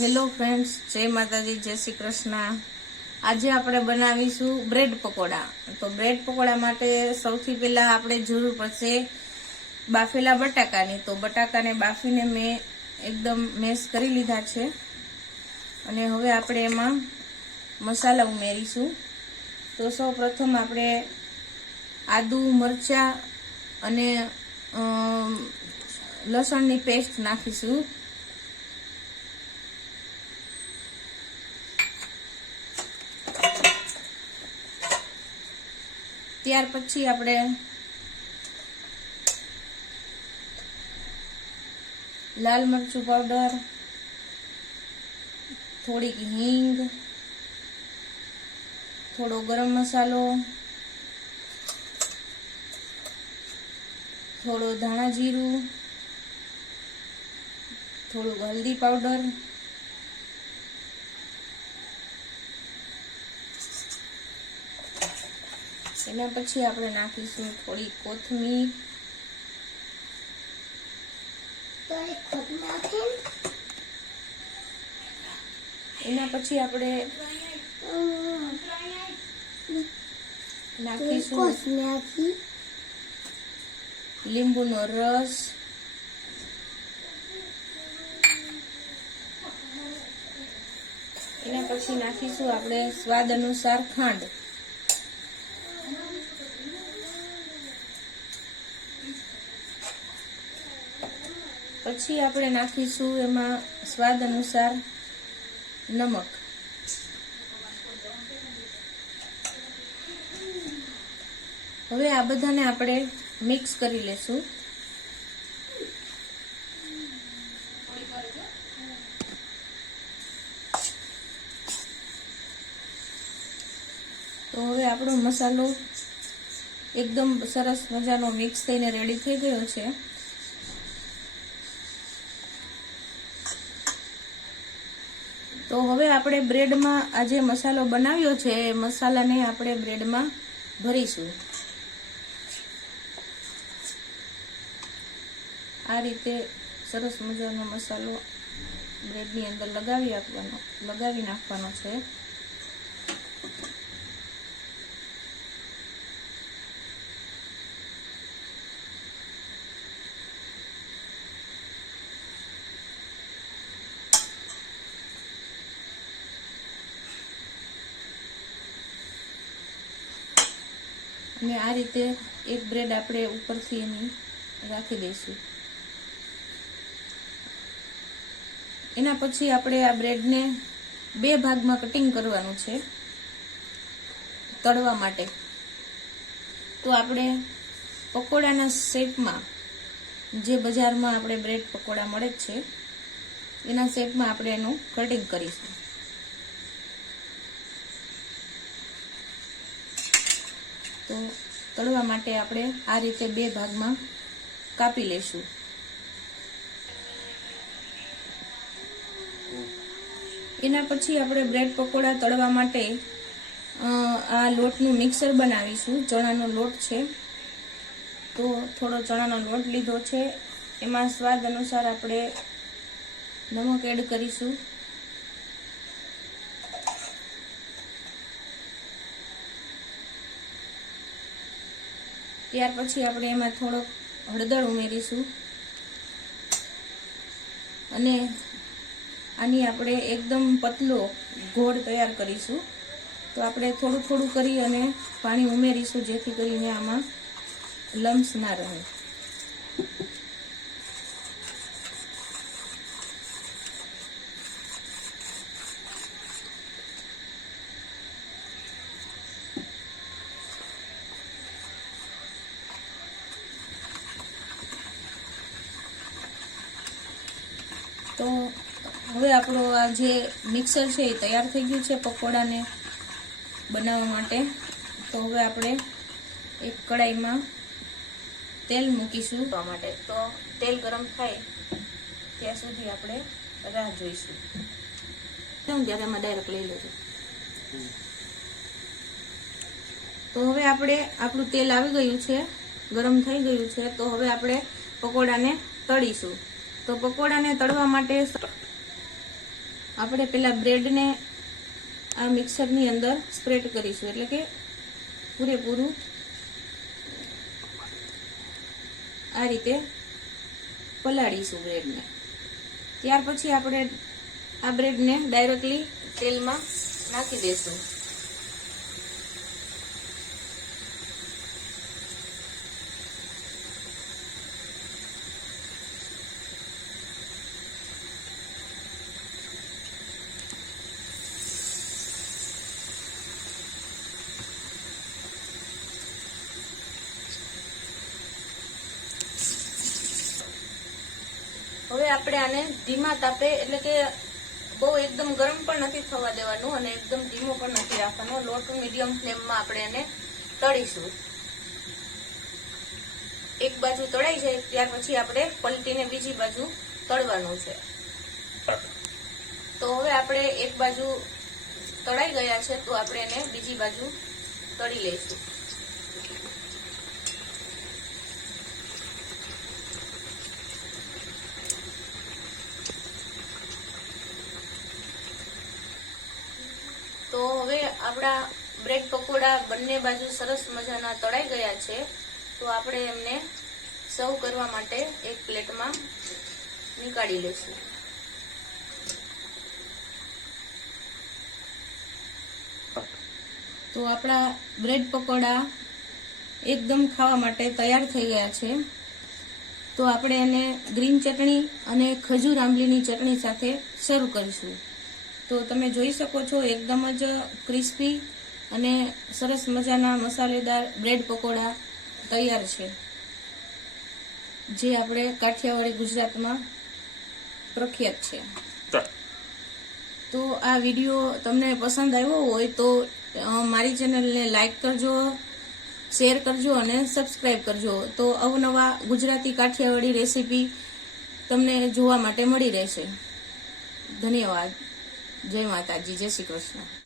Hello friends, જય માતાજી, જય શ્રી કૃષ્ણ। આજે આપણે બનાવીશું બ્રેડ પકોડા। તો બ્રેડ પકોડા માટે સૌથી પહેલા આપણે જરૂર પડશે બાફેલા બટાકાની। તો બટાકાને બાફીને મેં એકદમ મેશ કરી લીધા છે અને હવે આપણે એમાં મસાલા ઉમેરીશું। તો સૌપ્રથમ આપણે આદુ, મરચાં અને લસણની પેસ્ટ નાખીશું। ત્યાર પછી આપણે લાલ મરચું પાવડર, થોડીક હિંગ, થોડો ગરમ મસાલો, થોડો ધાણા જીરું, થોડું હલ્દી પાવડર, એના પછી આપણે નાખીશું થોડી કોથમીર, એના પછી આપણે નાખીશું લીંબુનો રસ, એના પછી નાખીશું આપણે સ્વાદ અનુસાર ખાંડ, પછી આપણે નાખીશું એમાં સ્વાદ અનુસાર નમક। હવે આ બધાને આપણે મિક્સ કરી લેશું। તો હવે આપણો મસાલો એકદમ સરસ મજાનો મિક્સ થઈને રેડી થઈ ગયો છે। તો હવે આપણે બ્રેડમાં આ જે મસાલો બનાવ્યો છે એ મસાલાને આપણે બ્રેડમાં ભરીશું। આ રીતે સરસ મજાનો મસાલો બ્રેડની અંદર લગાવી નાખવાનો છે। અને આ રીતે એક બ્રેડ આપણે ઉપરથી એની રાખી દઈશું। એના પછી આપણે આ બ્રેડને બે ભાગમાં કટિંગ કરવાનું છે તળવા માટે। તો આપણે પકોડાના શેપમાં, જે બજારમાં આપણે બ્રેડ પકોડા મળે જ છે એના શેપમાં આપણે એનું કટિંગ કરીશું। તો તળવા માટે આપણે આ રીતે બે ભાગમાં કાપી લેશું। એના પછી આપણે બ્રેડ પકોડા તળવા માટે આ લોટનું મિક્સર બનાવીશું। ચણાનો લોટ છે, તો થોડો ચણાનો લોટ લીધો છે, એમાં સ્વાદ અનુસાર આપણે નમક એડ કરીશું। ત્યાર પછી આપણે એમાં થોડોક હળદર ઉમેરીશું અને આની આપણે એકદમ પતલો ગોળ તૈયાર કરીશું। તો આપણે થોડું થોડું કરી અને પાણી ઉમેરીશું જેથી કરીને આમાં લમ્સ ના રહે। તો હવે આપણો આ જે મિક્સર છે એ તૈયાર થઈ ગયું છે પકોડાને બનાવવા માટે। તો હવે આપણે એક કડાઈમાં તેલ મૂકીશું માટે। તો તેલ ગરમ થાય ત્યાં સુધી આપણે રાહ જોઈશું। ત્યારે એમાં ડાયરેક્ટ લઈ લેજો। તો હવે આપણું તેલ આવી ગયું છે, ગરમ થઈ ગયું છે। તો હવે આપણે પકોડાને તળીશું। તો પકોડાને તળવા માટે આપણે પેલા બ્રેડને આ મિક્સરની અંદર સ્પ્રેડ કરીશું, એટલે કે પૂરેપૂરું આ રીતે પલાળીશું બ્રેડને. ત્યાર પછી આપણે આ બ્રેડને ડાયરેક્ટલી તેલમાં નાખી દઈશું. હવે આપણે આને ધીમા તાપે, એટલે કે બહુ એકદમ ગરમ પણ નથી થવા દેવાનું અને એકદમ ધીમો પણ નથી રાખવાનો. લો ટુ મીડિયમ ફ્લેમમાં આપણે એને તળીશું. એક બાજુ તળાઈ જાય ત્યાર પછી આપણે પલટીને બીજી બાજુ તળવાનું છે. તો હવે આપણે એક બાજુ તળાઈ ગયા છે તો આપણે એને બીજી બાજુ તળી લઈશું. તો હવે આપણા બ્રેડ પકોડા બંને બાજુ સરસ મજાના તળાઈ ગયા છે. તો આપણે એમને સર્વ કરવા માટે એક પ્લેટમાં નીકાળી લઈશું. તો આપણા બ્રેડ પકોડા એકદમ ખાવા માટે તૈયાર થઈ ગયા છે. તો આપણે એને ગ્રીન ચટણી અને ખજૂર આંબલીની ચટણી સાથે સર્વ કરીશું. તો તમે જોઈ શકો છો એકદમ જ ક્રિસ્પી અને સરસ મજાના મસાલેદાર બ્રેડ પકોડા તૈયાર છે, જે આપણે કાઠિયાવાડી ગુજરાતમાં પ્રખ્યાત છે. તો આ વિડીયો તમને પસંદ આવ્યો હોય તો મારી ચેનલને લાઈક કરજો, શેર કરજો અને સબસ્ક્રાઈબ કરજો. તો અવનવા ગુજરાતી કાઠિયાવાડી રેસીપી તમને જોવા માટે મળી રહેશે. ધન્યવાદ. જય માતાજી, જય શ્રી કૃષ્ણ.